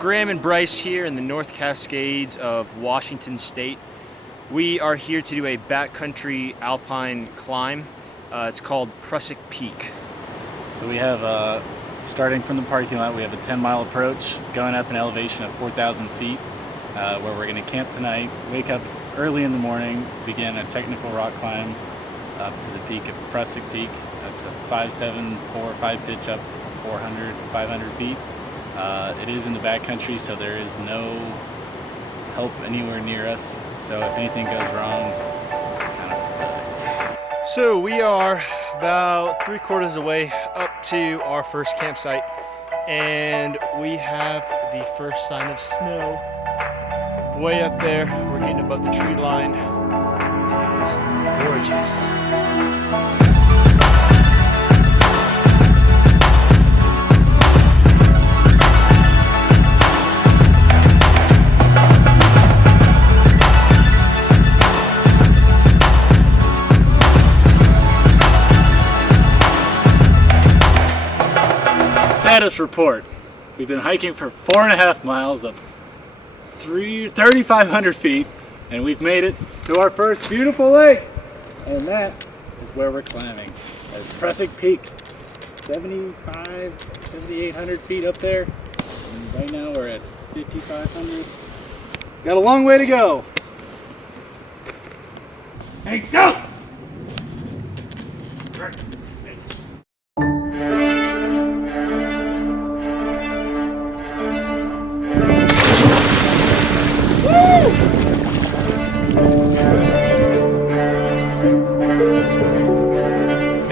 Graham and Bryce here in the North Cascades of Washington State. We are here to do a backcountry alpine climb. It's called Prusik Peak. So we have, starting from the parking lot, we have a 10-mile approach going up an elevation of 4,000 feet where we're going to camp tonight, wake up early in the morning, begin a technical rock climb up to the peak of Prusik Peak. That's a 5.7, 4-5 pitch up 400 to 500 feet. It is in the backcountry, so there is no help anywhere near us. So if anything goes wrong, we're kind of fucked. So we are about 3/4 of the way up to our first campsite, and we have the first sign of snow. Way up there, we're getting above the tree line. It is gorgeous. Status report. We've been hiking for 4.5 miles up 3,500 feet, and we've made it to our first beautiful lake. And that is where we're climbing. That's Prusik Peak. 7,800 feet up there. And right now we're at 5,500. Got a long way to go. Hey, goats!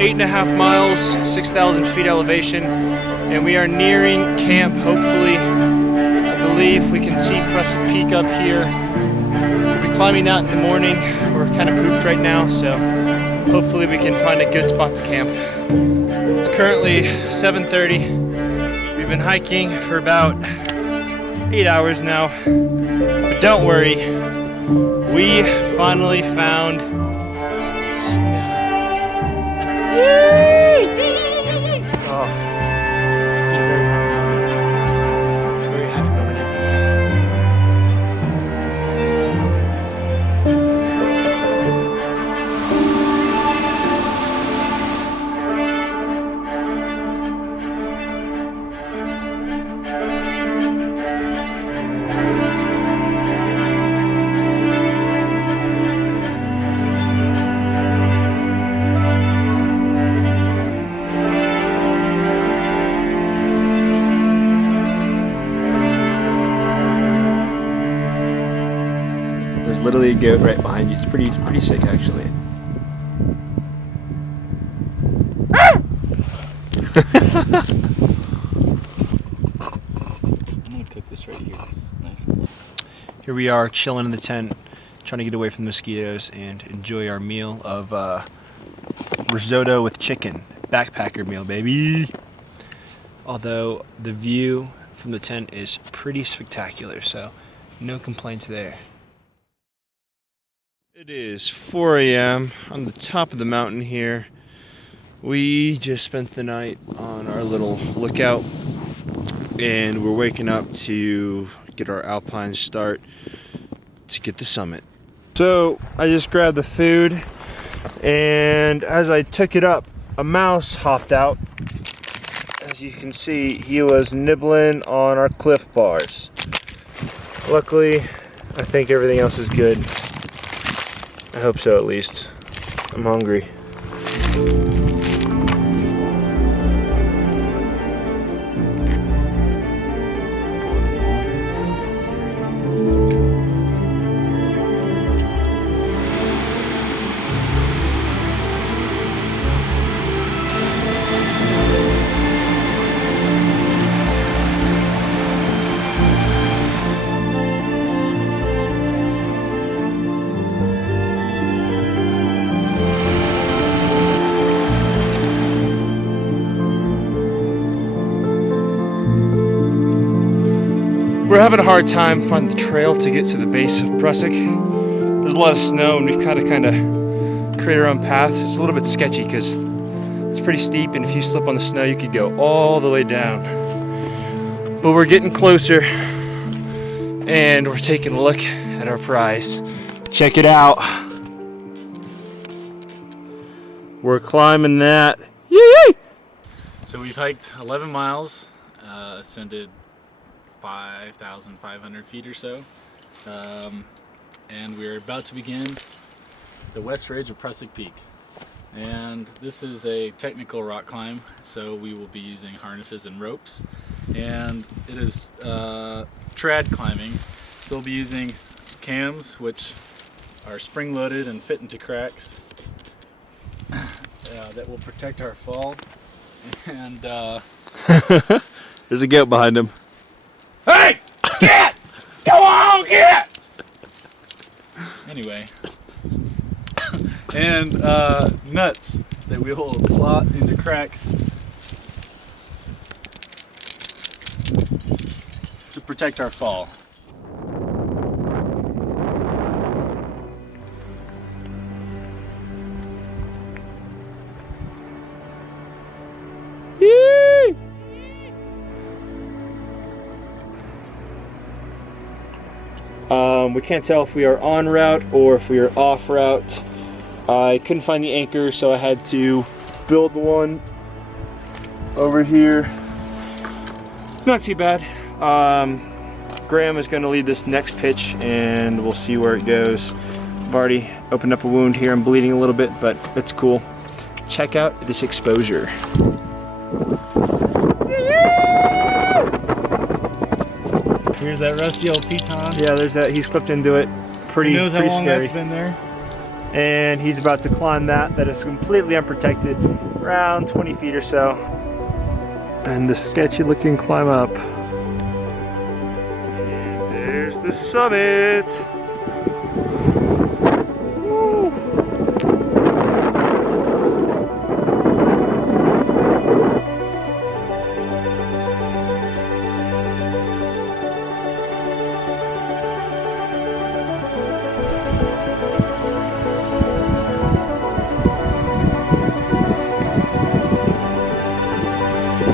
8.5 miles, 6,000 feet elevation, and we are nearing camp. Hopefully, I believe we can see Prusik Peak up here. We'll be climbing out in the morning. We're kind of pooped right now, so hopefully we can find a good spot to camp. It's currently 7:30. We've been hiking for about 8 hours now. But don't worry, we finally found snow. Oh. Very happy moment at the end. There's literally a goat right behind you. It's pretty sick, actually. I'm gonna cook this right here. It's nice and light. Here we are chilling in the tent, trying to get away from the mosquitoes and enjoy our meal of risotto with chicken. Backpacker meal, baby. Although the view from the tent is pretty spectacular, so no complaints there. It is 4 a.m. on the top of the mountain here. We just spent the night on our little lookout, and we're waking up to get our alpine start to get the summit. So I just grabbed the food, and as I took it up, a mouse hopped out. As you can see, he was nibbling on our Cliff Bars. Luckily, I think everything else is good. I hope so, at least. I'm hungry. We're having a hard time finding the trail to get to the base of Prusik. There's a lot of snow, and we've kind of create our own paths. It's a little bit sketchy because it's pretty steep, and if you slip on the snow, you could go all the way down. But we're getting closer. And we're taking a look at our prize. Check it out. We're climbing that. Yay! So we've hiked 11 miles, ascended 5,500 feet or so, and we're about to begin the west ridge of Prusik Peak. And this is a technical rock climb, so we will be using harnesses and ropes. And it is trad climbing, so we'll be using cams, which are spring-loaded and fit into cracks, that will protect our fall. And there's a goat behind him. hey, get! Come on, get! Anyway, and nuts that we will slot into cracks to protect our fall. We can't tell if we are en route or if we are off route. I couldn't find the anchor, so I had to build one over here. Not too bad. Graham is going to lead this next pitch and we'll see where it goes. I've already opened up a wound here. I'm bleeding a little bit, but it's cool. Check out this exposure. Here's that rusty old piton. Yeah, there's that. He's clipped into it. Pretty, Who knows how pretty long scary. that's been there? And he's about to climb that. That is completely unprotected, around 20 feet or so. And the sketchy looking climb up. And there's the summit. Woo.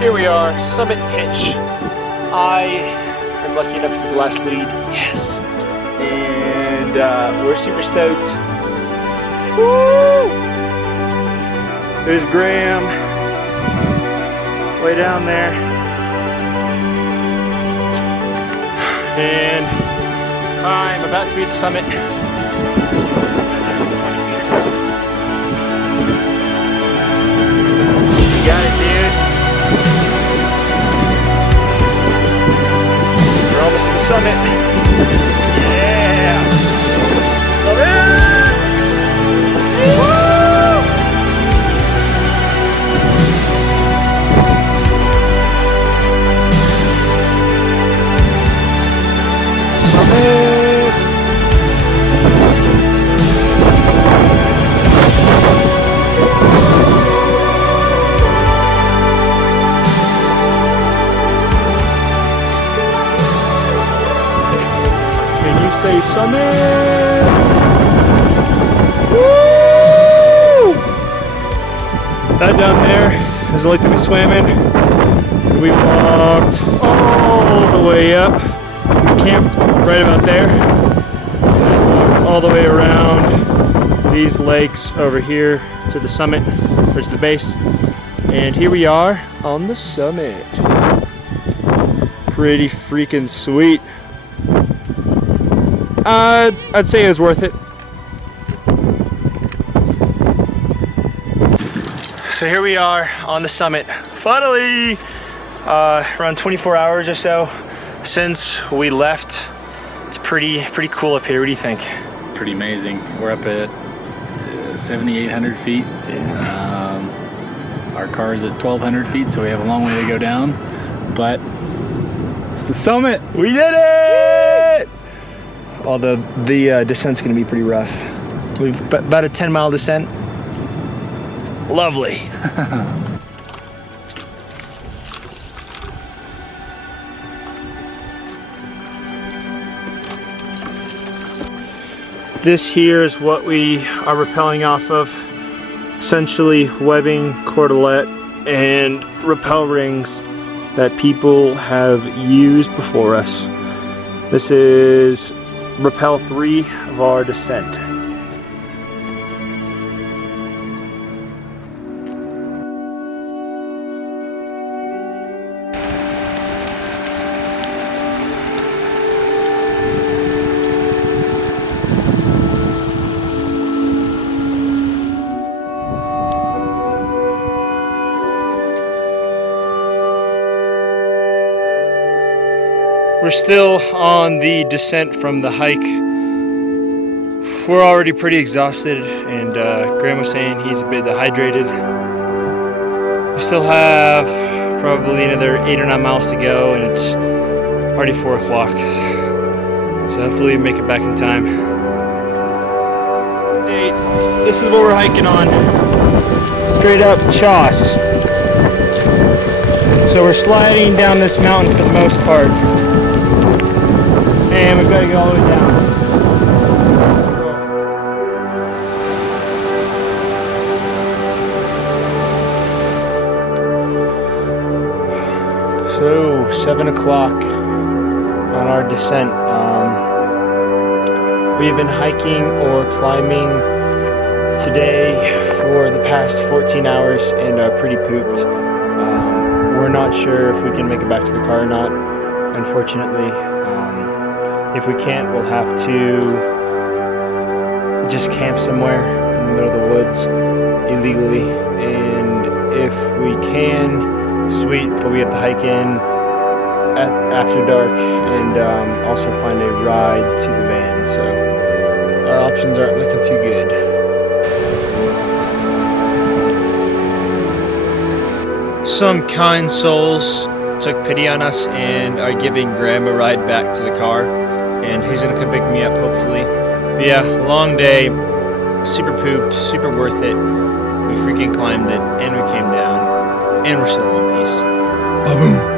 Here we are, summit pitch. I am lucky enough to get the last lead. Yes. And we're super stoked. Woo! There's Graham. Way down there. And I'm about to be at the summit. You got it, dude. We're almost at the summit. Yeah! Summit! Woo! Summit! Say summit! Woo! That down there is the lake that we swam in. We walked all the way up. We camped right about there. And then walked all the way around these lakes over here to the summit, or to the base. And here we are on the summit. Pretty freaking sweet. I'd say it was worth it. So here we are on the summit. Finally, around 24 hours or so since we left. It's pretty cool up here. What do you think? Pretty amazing. We're up at 7,800 feet. Yeah. Our car is at 1,200 feet, so we have a long way to go down. But it's the summit. We did it! Although the descent's gonna be pretty rough. We've about a 10-mile descent. Lovely. This here is what we are rappelling off of. Essentially webbing, cordelette, and rappel rings that people have used before us. This is rappel 3 of our descent. We're still on the descent from the hike. We're already pretty exhausted, and Graham was saying he's a bit dehydrated. We still have probably another 8 or 9 miles to go, and it's already 4 o'clock. So hopefully we make it back in time. This is what we're hiking on. Straight up Choss. So we're sliding down this mountain for the most part. And we've got to go all the way down. So 7 o'clock on our descent. We've been hiking or climbing today for the past 14 hours and are pretty pooped. We're not sure if we can make it back to the car or not, unfortunately. If we can't, we'll have to just camp somewhere in the middle of the woods illegally. And if we can, sweet, but we have to hike in after dark and also find a ride to the van. So our options aren't looking too good. Some kind souls took pity on us and are giving Graham a ride back to the car. And he's gonna come pick me up, hopefully. But yeah, long day, super pooped, super worth it. We freaking climbed it, and we came down, and we're still in one piece. Ba-boom!